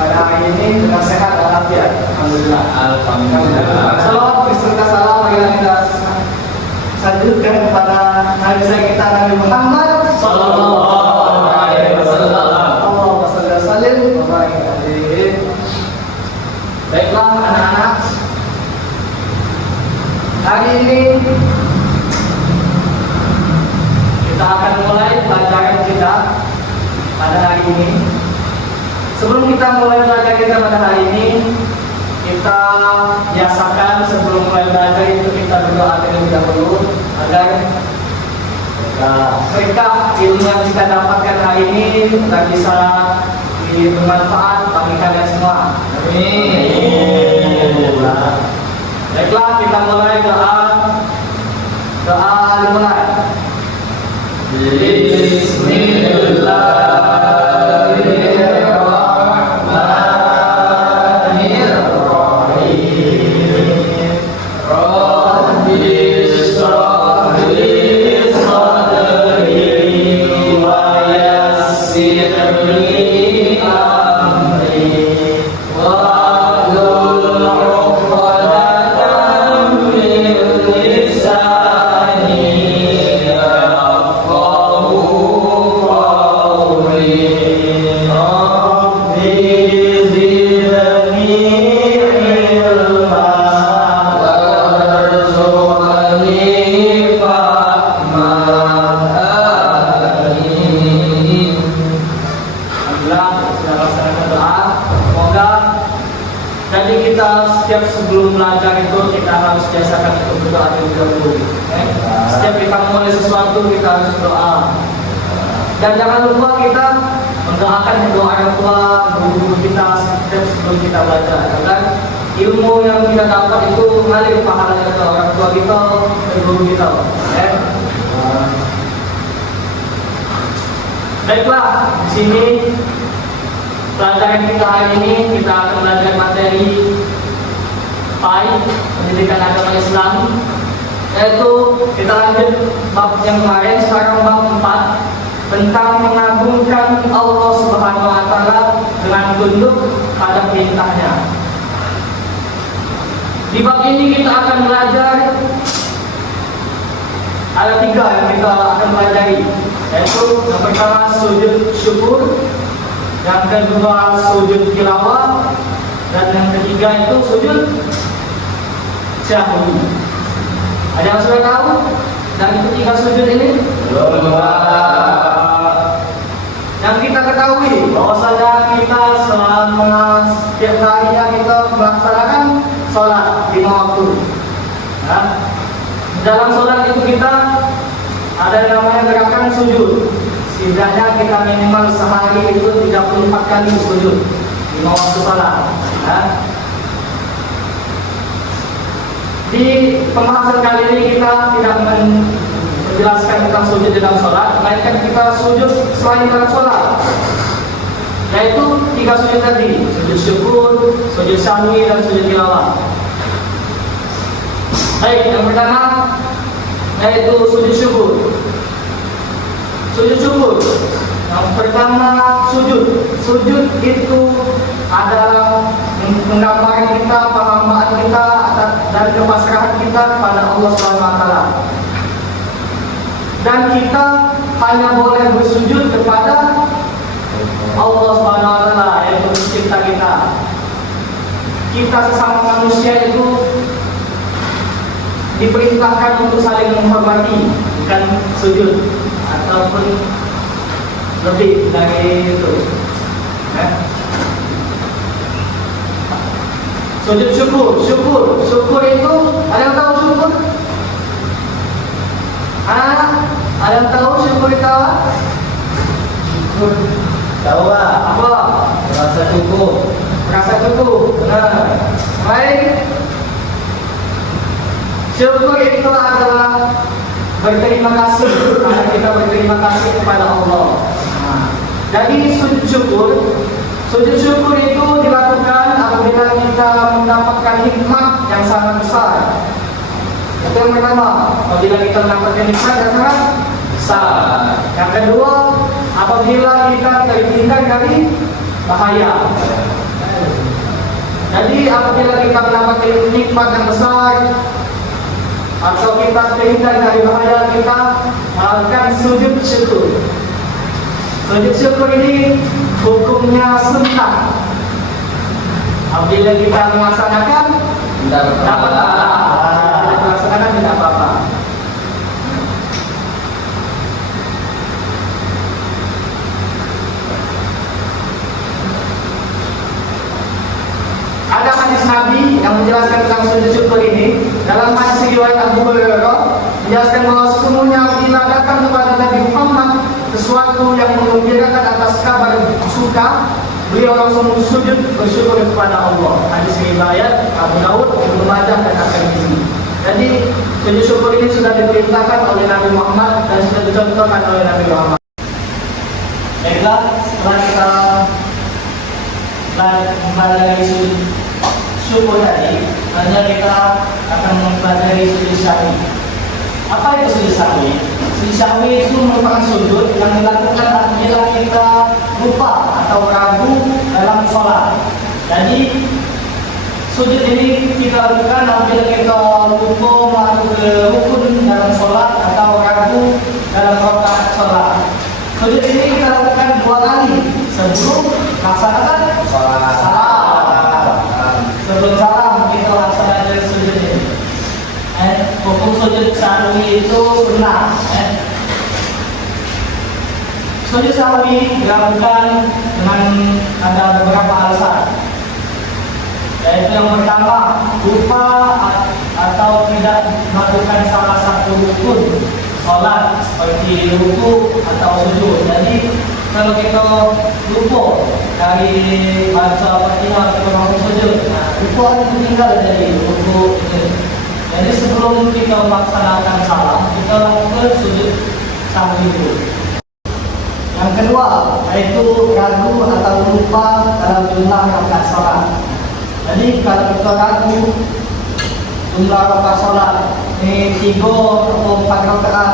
pada hari ini dengan sehat dan walafiat. Alhamdulillah. Alhamdulillah. Salawat beserta salam marilah kita sanjungkan kepada Nabi kita Nabi Muhammad Sallallahu alaihi wasallam. Allahumma shalli wa sallim wa barik alaihi. Baiklah anak-anak, hari ini kita akan mulai pelajaran kita pada hari ini. Sebelum kita mulai belajar kita pada hari ini, kita biasakan sebelum mulai belajar itu kita berdoa terlebih dahulu agar mereka ilmu yang kita dapatkan hari ini agar bisa bermanfaat bagi kalian semua. Amin. Baiklah, kita mulai doa dimulai. Bismillah. Sebelum belajar itu kita harus biasakan untuk berdoa terlebih dahulu. Setiap kita mulai sesuatu kita harus berdoa. Dan jangan lupa kita mendoakan kedua orang tua, guru kita setiap sebelum kita belajar. Agar ilmu yang kita dapat itu mengalir pahalanya ke orang tua kita, ke guru kita. Baiklah, di sini pelajaran kita hari ini kita akan belajar materi pendidikan agama Islam, yaitu kita lanjut bab yang kemarin, sekarang bab 4 tentang mengagungkan Allah Subhanahu wa Ta'ala dengan tunduk pada perintahnya. Di bab ini kita akan belajar ada 3 yang kita akan pelajari, yaitu yang pertama sujud syukur, yang kedua sujud tilawah, dan yang ketiga itu sujud syahdu. Ada yang sudah tahu dari ketiga sujud ini? Belum. Yang kita ketahui bahwasanya kita selama setiap harinya kita melaksanakan sholat 5 waktu. Nah, dalam sholat itu kita ada yang namanya gerakan sujud. Setidaknya kita minimal sehari itu 34 kali sujud 5 waktu sholat. Nah, di pembahasan kali ini kita tidak menjelaskan tentang sujud dalam sholat, melainkan kita sujud selain dalam sholat, yaitu 3 sujud tadi: sujud syukur, sujud syahwi, dan sujud tilawah. Baik, yang pertama yaitu sujud syukur. Sujud syukur. Yang pertama sujud itu adalah menggambarkan kita penghambaan kita dan kepasrahan kita kepada Allah SWT. Dan kita hanya boleh bersujud kepada Allah SWT, yaitu pencipta kita. Kita sesama manusia itu diperintahkan untuk saling menghormati, bukan sujud ataupun lebih dari itu. Sujud syukur itu ada yang tahu syukur? Ada yang tahu syukur itu apa? Tahu lah. Apa? Rasa cukup. Nah, baik. Syukur itu adalah berterima kasih, karena kita berterima kasih kepada Allah. Jadi sujud syukur itu dilakukan apabila kita mendapatkan hikmah yang sangat besar. Itu yang pertama, apabila kita mendapatkan hikmah yang sangat besar. Yang kedua, apabila kita terhindar dari bahaya. Jadi apabila kita mendapatkan nikmat yang besar atau kita terhindar dari bahaya, kita melakukan sujud syukur. Sujud syukur ini hukumnya sunnah. Apabila kita melaksanakan dapat pahala. Tidak melaksanakan tidak apa-apa. Ada hadis Nabi yang menjelaskan tentang sujud syukur ini. Dalam hadis riwayat Abu Hurairah menjelaskan bahwa sesungguhnya bila datang kepada Nabi Muhammad sesuatu yang menggembirakan atas kabar suka, beliau langsung sujud bersyukur kepada Allah. Hadis riwayat Abu Daud, Ibnu Majah dan At-Tirmidzi. Jadi sujud syukur ini sudah diperintahkan oleh Nabi Muhammad dan sudah dicontohkan oleh Nabi Muhammad. Baiklah, setelah kita mempelajari sujud syukur tadi, hanya kita akan mempelajari sujud syahwi. Apa itu sujud syahwi? Sujud syahwi itu merupakan sujud yang dilakukan apabila kita lupa atau ragu dalam sholat. Jadi sujud ini kita lakukan apabila kita lupa masuk ke rukun dalam sholat atau ragu dalam rakaat sholat. Sujud ini kita lakukan 2 kali sebelum melaksanakan sholat. Sebelum salam kita laksanakan sujud ini. Hukum sujud syahwi itu sunnah. Sujud syahwi dilakukan dengan ada beberapa alasan. Yaitu yang pertama, lupa atau tidak melakukan salah satu rukun sholat seperti ruku atau sujud. Jadi kalau kita lupa dari baca Fatihah atau bangun sujud, ruku itu tinggal dari ruku ini. Jadi sebelum kita melaksanakan salam, kita lakukan sujud syahwi dulu. Yang kedua, yaitu ragu atau lupa dalam jumlah rakaat salat. Jadi kalau kita ragu jumlah rakaat salat ini 3 atau 4 rakaat,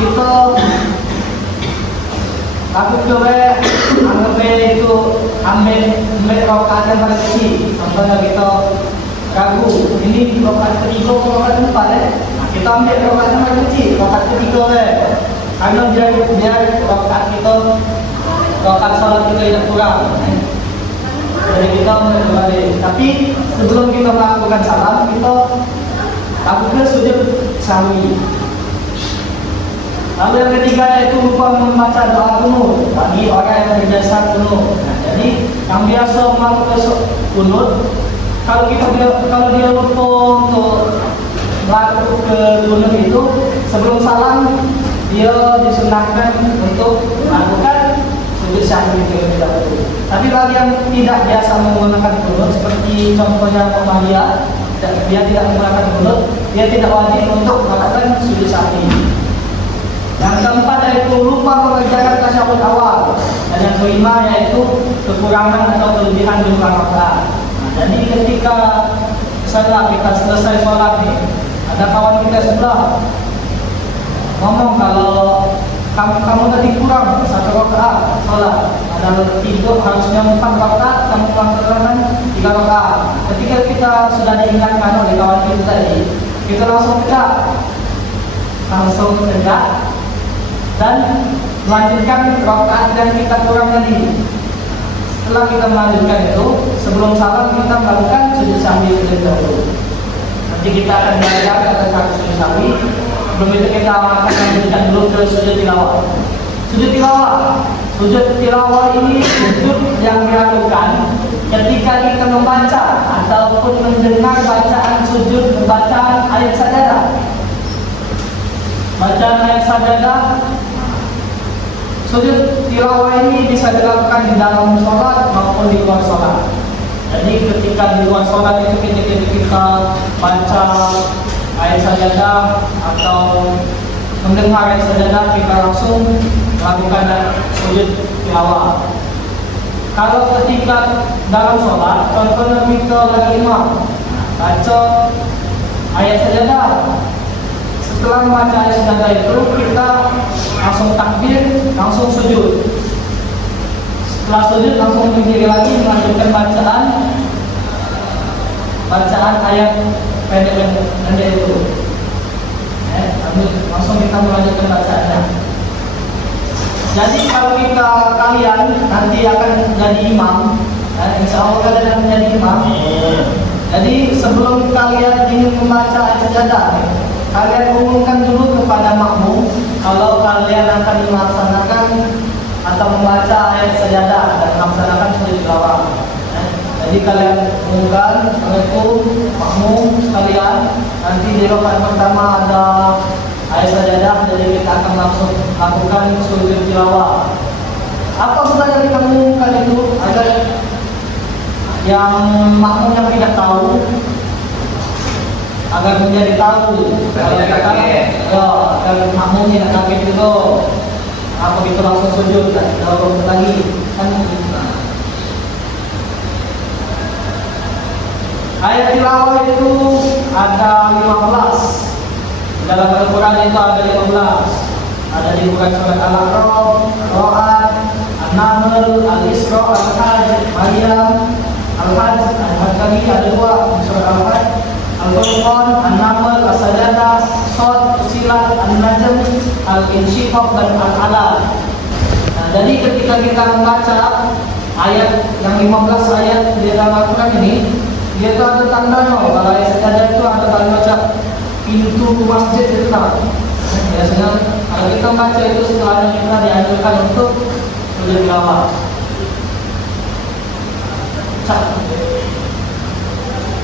kita ragu coba ambil rakaat yang paling kecil. Contohnya kita ragu ini rakaat ketiga atau rakaat keempat kita ambil rakaat yang paling kecil, rakaat ketiga karena biar rakaat kita, rakaat salat kita tidak kurang. Jadi kita kembali. Tapi sebelum kita melakukan salam, kita lakukan sujud syahwi. Lalu yang ketiga yaitu lupa membaca doa kunut bagi orang yang berjasa kunut. Jadi yang biasa melakukan kunut, kalau dia lupa untuk melakukan ke kunut itu sebelum salam, dia disunahkan untuk melakukan sujud syahwi terlebih dahulu. Tapi bagi yang tidak biasa menggunakan kunut, seperti contohnya Muhammadiyah, dia tidak menggunakan kunut, dia tidak wajib untuk melakukan sujud syahwi. Yang keempat yaitu lupa mengerjakan tasyahud awal, dan yang kelima yaitu kekurangan atau kelebihan jumlah rakaat. Jadi ketika kita selesai sholat nih, ada kawan kita sebelah ngomong kalau kamu tadi kurang 1 rakaat sholat, ada 3 harusnya 4 rakaat, kamu kurang 3 rakaat. Ketika kita sudah diingatkan oleh kawan kita tadi, kita langsung tegak dan melanjutkan rakaat yang kita kurang tadi. Setelah kita melanjutkan itu, sebelum salam kita melakukan sujud syahwi terlebih dahulu. Nanti kita akan belajar tentang sujud syahwi. Sebelum itu kita akan lanjutkan dulu ke sujud tilawah. Sujud tilawah ini sujud yang dilakukan ketika kita membaca ataupun mendengar bacaan sujud, bacaan ayat sajadah. Bacaan ayat sajadah, sujud tilawah ini bisa dilakukan di dalam sholat maupun di luar sholat. Jadi ketika di luar sholat itu ketika kita baca ayat sajadah atau mendengar ayat sajadah, kita langsung melakukan sujud tilawah. Kalau ketika dalam sholat, contohnya kita lagi imam baca ayat sajadah, setelah membaca ayat sajadah itu kita langsung takbir, langsung sujud. Setelah sujud langsung berdiri lagi melanjutkan bacaan bacaan ayat pendek itu. Langsung kita melanjutkan bacaannya. Jadi kalau kalian nanti akan jadi imam, insya Allah kalian akan menjadi imam. Jadi sebelum kalian ingin membaca ayat sajadah, kalian umumkan dulu kepada makmum kalau kalian akan melaksanakan atau membaca ayat sajadah dan melaksanakan sujud tilawah. Jadi kalian umumkan itu makmum sekalian. Nanti di rakaat pertama ada ayat sajadah, jadi kita akan langsung lakukan sujud tilawah. Apa sebenarnya kita umumkan itu agar yang makmum yang tidak tahu agar menjadi tahu. Kalau kita agar makmum tidak kaget itu, apa begitu langsung sujud dan tidak perlu lagi kan. Ayat tilawah itu ada 15. Dalam Al-Quran itu ada 15. Ada di bukan surat Al-A'raf, Ra'ad, An-Naml, Al-Isra, Al-Hajj, Maryam, Al-Hajj, Al-Hajj ada 2 surat Al-Hajj, Al-Furqan, An-Naml, As-Sajdah, Shad, Fussilat, An-Najm, Al-Insyiqaq dan Al-Alaq. Jadi ketika kita membaca ayat yang 15 ayat di dalam Al-Quran ini, dia itu ada tandanya. Kalau ayat sajadah itu ada tanda macam pintu masjid itu kan. Biasanya kalau kita baca itu setelahnya kita dianjurkan untuk sujud tilawah.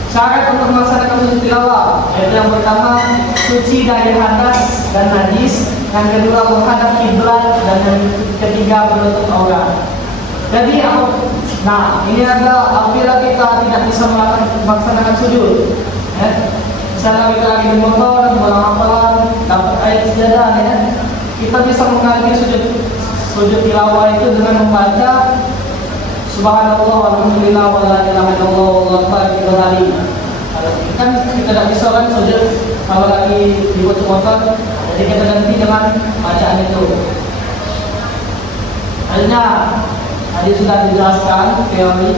Syarat untuk melaksanakan sujud tilawah yaitu yang pertama suci dari hadas dan najis, yang kedua menghadap kiblat, dan yang ketiga menutup aurat. Jadi ini ada apabila kita tidak bisa melaksanakan sujud, misalnya kita lagi di motor, dalam hafalan, dapat ayat sajadah, kita bisa mengalami sujud tilawah itu dengan membaca Subhanallah, Alhamdulillah, wa la ilaha illallah, wallahu akbar 3 kali. Kan kita tidak bisa kan sujud kalau lagi di motor, jadi kita ganti dengan bacaan itu. Akhirnya tadi sudah dijelaskan teori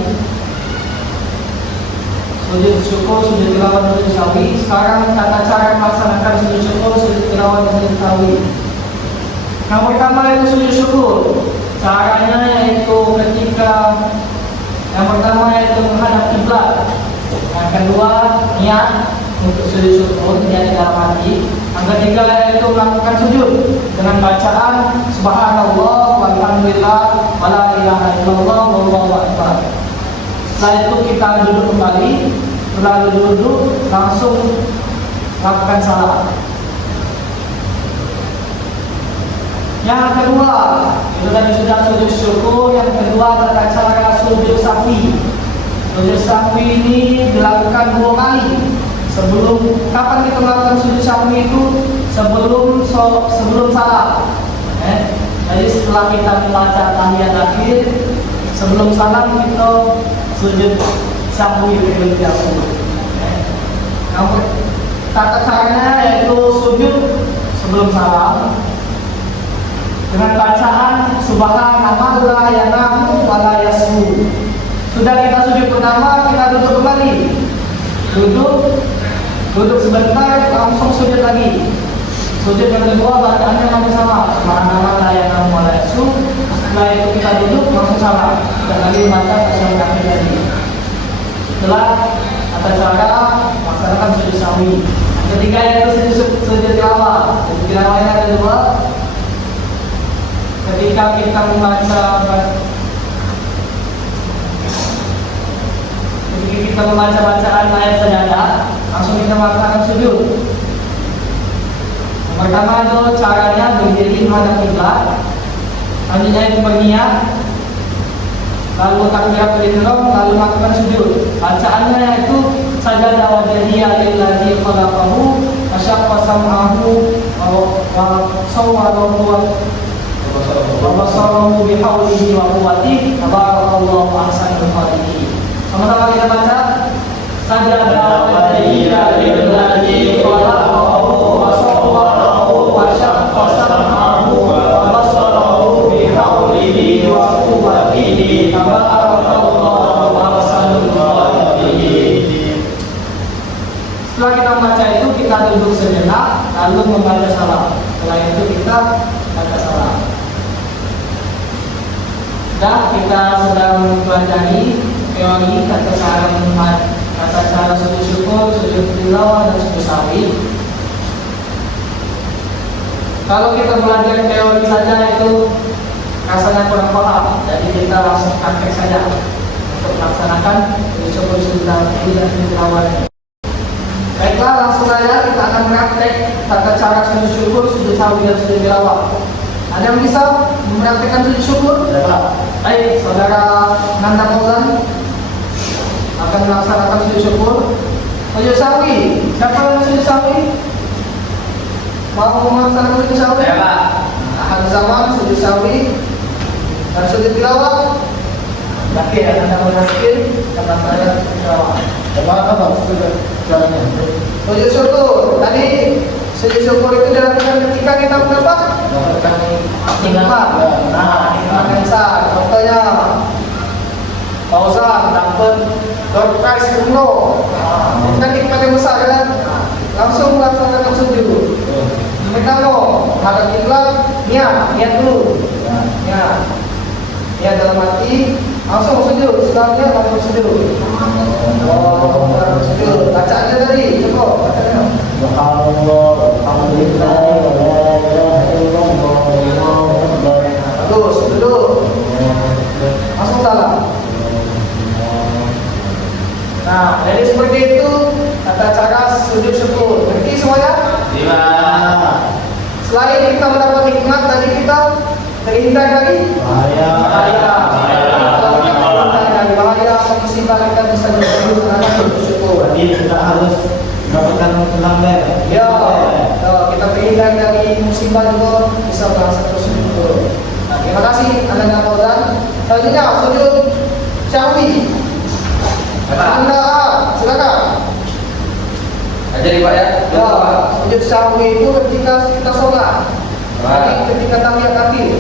sujud syukur, sujud tilawah, dan sujud sahwi. Sekarang tata cara melaksanakan sujud syukur, sujud tilawah, dan sujud sahwi. Yang pertama itu sujud syukur. Caranya yaitu ketika yang pertama yaitu menghadap kiblat. Yang kedua niat untuk sujud syukur, niat di dalam hati. Yang ketiga yaitu melakukan sujud dengan bacaan Subhanallah, walhamdulillah, wala ilaha illallah, wallahu akbar. Setelah itu kita duduk kembali. Setelah duduk langsung lakukan salat. Yang kedua, itu tadi sudah sujud syukur. Yang kedua tata cara sujud sahwi. Sujud sahwi ini dilakukan 2 kali. Kapan kita melakukan sujud sahwi itu? Sebelum salam. Jadi setelah kita membaca tahiyat akhir, sebelum salam kita sujud sahwi terlebih dahulu. Tata caranya yaitu sujud sebelum salam dengan bacaan Subhanallah la yanamu wa la yasmu. Sudah kita sujud pertama, kita duduk kembali. Duduk sebentar, langsung sujud lagi. Sujud yang kedua bacaannya masih sama, Subhanallah la yanamu wa la yasmu. Setelah itu kita duduk, langsung salam. Dan lagi baca bacaan kaki tadi. Setelah tata cara melaksanakan sujud sahwi. Yang ketiga yaitu sujud tilawah. Sujud tilawahnya ada 2. Ketika kita membaca bacaan ayat sajadah, langsung kita melakukan sujud. Yang pertama itu caranya berdiri menghadap kiblat. Selanjutnya itu berniat, lalu takbiratul ihram, lalu melakukan sujud. Bacaannya yaitu sajadah wajhiyya lillazi khalaqahu wa syaqqa sam'ahu wa sawwarahu wa basarahu bihaulihi wa quwwatihi tabarakallahu ahsanul khaliqin. Sama-sama kita baca sajadah wajhiyya lillazi khalaqahu wa sawwarahu wa syaqqa sam'ahu wa basarahu bihaulihi wa quwwatihi tabarakallahu ahsanul khaliqin. kita sedang mempelajari teori atau tata cara sujud syukur, sujud tilawah, dan sujud sahwi. Kalau kita belajar teori saja itu rasanya kurang paham, jadi kita langsung praktek saja untuk melaksanakan sujud syukur, sujud sahwi, dan sujud tilawah. Baiklah, langsung saja kita akan praktek tata cara sujud syukur, sujud sahwi, dan sujud tilawah. Ada yang bisa mempraktekkan sujud syukur? Baik, saudara Nanda Fauzan akan melaksanakan sujud syukur. Sujud sahwi, siapa yang sujud sahwi? Mau melaksanakan sujud sahwi? Saya, Pak. Ahad zaman sujud sahwi dan sujud tilawah. Yakin ya, Anda mau yakin karena saya sujud tilawah. Apa sujud caranya? Sujud syukur tadi, sujud syukur itu dilakukan ketika kita berapa? Nikmat. Nah, nikmat yang besar. Contohnya Fauzan dapat door prize umroh. Itu kan nikmat yang besar kan? Langsung melaksanakan sujud. Kita mau hadap kiblat, niat dulu. Niat dalam hati, langsung sujud. Setelahnya langsung sujud. Sujud. Bacaannya tadi, coba bacanya. Bagus, duduk. Langsung salam. Nah, jadi seperti itu tata cara sujud syukur. Ngerti semuanya? Iya. Selain kita mendapat nikmat, tadi kita terhindar dari bahaya. Kalau kita terhindar dari bahaya atau musibah, kita bisa melaksanakan sujud syukur. Jadi kita harus mendapatkan pelanggan. Ya, kita terhindar dari musibah juga bisa melaksanakan sujud syukur. Nah, terima kasih Anda Fauzan. Selanjutnya sujud sahwi. Anda silakan. Jadi Pak ya. Ya, sujud sahwi itu ketika kita sholat. Jadi ketika tahiyat akhir.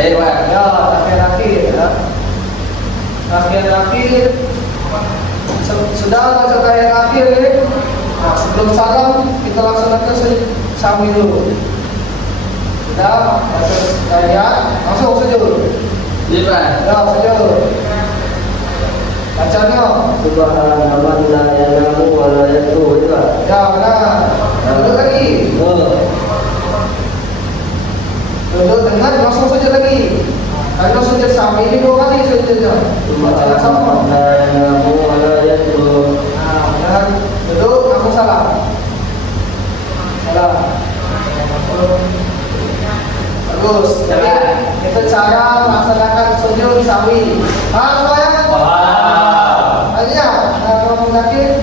Ayo Pak. Ya, tahiyat akhir. Ya. Tahiyat akhir. Sudah baca tahiyat akhir ya. Nah, sebelum salam kita laksanakan sujud sahwi dulu. Sudah baca tahiyat, langsung sujud. Iya Pak. Ya, sujud. Bacanya Subhanallah la yanamu wa la yatu. Itu Pak. ya, benar. Duduk lagi. Duduk dengan langsung sujud lagi. Kalau sujud sahwi ini 2 kali sujudnya. Bacanya sama. La yanamu wa la yatu. Nah, benar. Duduk, langsung salam. Salam. Bagus. Jadi itu cara melaksanakan sujud sahwi. Paham semuanya? Aja, kalau mengakir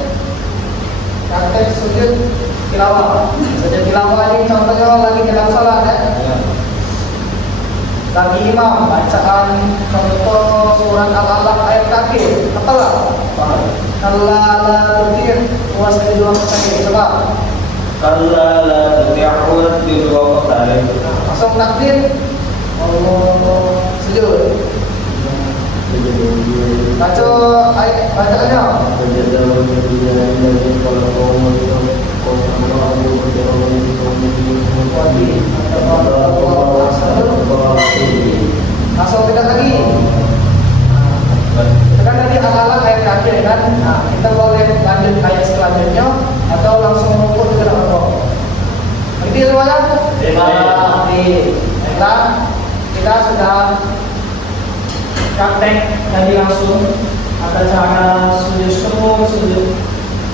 praktek sujud tilawah. Sujud tilawah ini contohnya lagi dalam salat ya. Lagi imam bacaan contoh surat Al-Alaq ayat terakhir. Apalah? Allah la tutir wasjudu wastajib. Coba. Allah la tuti'u wasjudu wa qatarib. Langsung takbir. Allah sujud. Baca ayat bacaannya. Langsung tidak lagi. Tekan tadi Al-Alaq ayat terakhir kan. Nah, kita boleh lanjut ayat selanjutnya atau langsung rukuk ke dalam rukuk. Ngerti semuanya? Ngerti. Baiklah, kita sudah praktek tadi langsung ada cara sujud syukur, sujud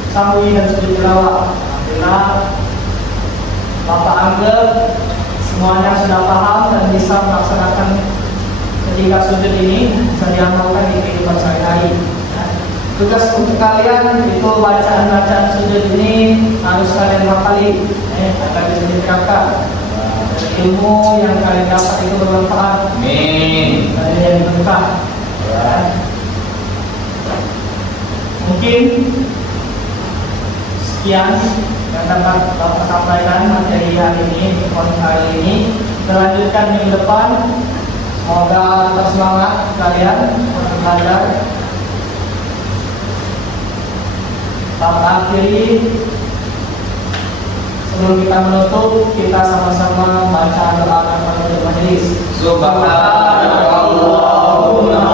sahwi, dan sujud tilawah. Alhamdulillah, Bapak anggap semuanya sudah paham dan bisa melaksanakan ketika sujud ini bisa diamalkan di kehidupan sehari-hari. Tugas untuk kalian itu bacaan-bacaan sujud ini harus kalian hafali agar bisa diterapkan. Ilmu yang kalian dapat itu bermanfaat. Amin. Dan yang berkah. Mungkin sekian yang dapat Bapak sampaikan materi hari ini, hari ini. Terlanjutkan minggu depan. Semoga tetap semangat kalian untuk belajar. Bapak akhiri Sebelum kita menutup, kita sama-sama baca doa penutup majelis. Subhanallahumma